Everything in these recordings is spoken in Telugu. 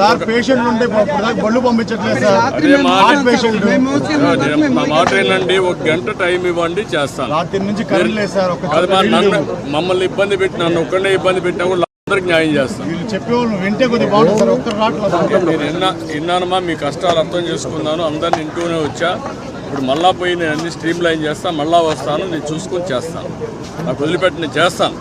సార్ పేషెంట్ ఉంటే బళ్ళు పంపించట్లేదు మాట హార్ట్ పేషెంట్. మా మాట ఏంటండి? ఒక గంట టైం ఇవ్వండి చేస్తాను. రాత్రి నుంచి కరెంట్ లేదు సార్ నన్ను మమ్మల్ని ఇబ్బంది పెట్టి నన్ను ఒక్కడే ఇబ్బంది పెట్టినా కూడా అందరికి న్యాయం చేస్తాను. వీళ్ళు చెప్పేవాళ్ళు వింటే కొద్దిగా బాగుంటుంది సార్ ఒక్కరు రావట్లేదు సార్. నేను విన్నా విన్నానమ్మా మీ కష్టాలు అర్థం చేసుకున్నాను అందరిని ఇంటూనే వచ్చా. ఇప్పుడు మళ్ళా పోయి నేను అన్ని స్ట్రీమ్ లైన్ చేస్తాను మళ్ళా వస్తాను నేను చూసుకొని చేస్తాను. నాకు వదిలిపెట్టి నేను చేస్తాను.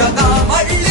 తరాల భవిత మమ్ము పాలించగా మళ్ళీ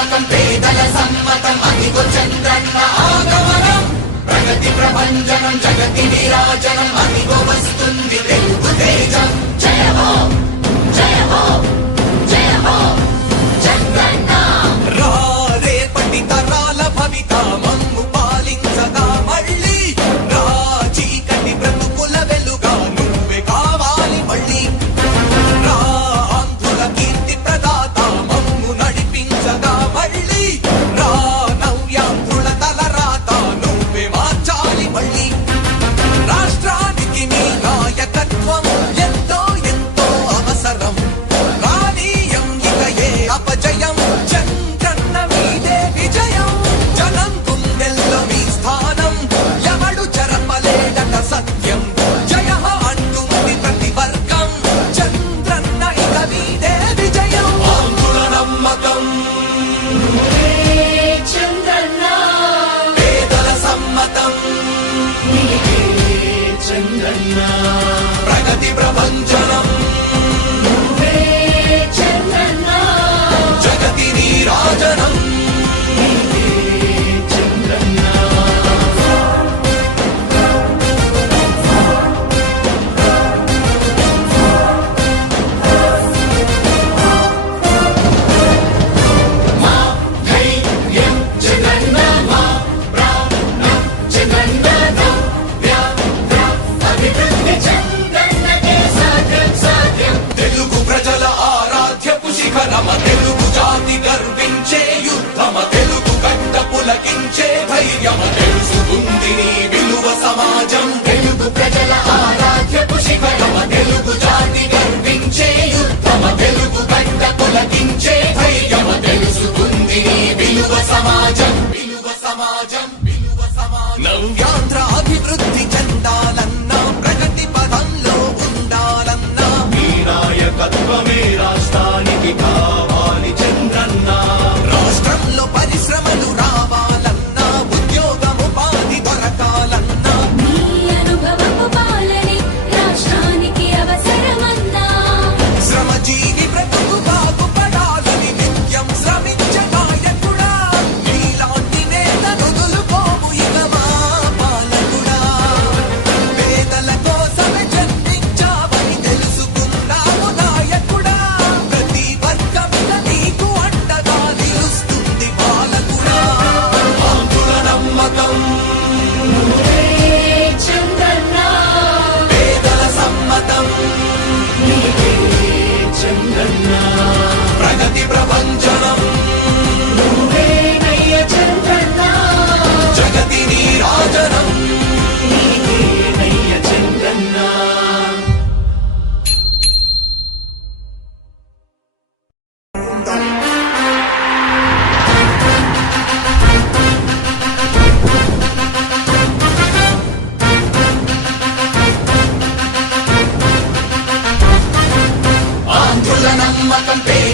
సమ్మతం పేదల సమ్మతం అదిగో చంద్రన్న ఆగమనం. ప్రగతి ప్రభంజనం జగతి విరాజనం అదిగో వస్తుంది తెలుగు తేజం. జయమో జయమో జయమో చంద్రన్న. రేపటి తరాల భవిత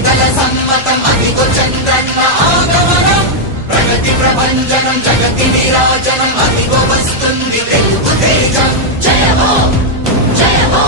మంగళ సన్మతం అదిగో చంద్రన్న ఆగమనం. ప్రగతి ప్రభంజనం జగతి విరాజనం అదిగో వస్తుంది తెలుగు తేజం. జయమో జయమో.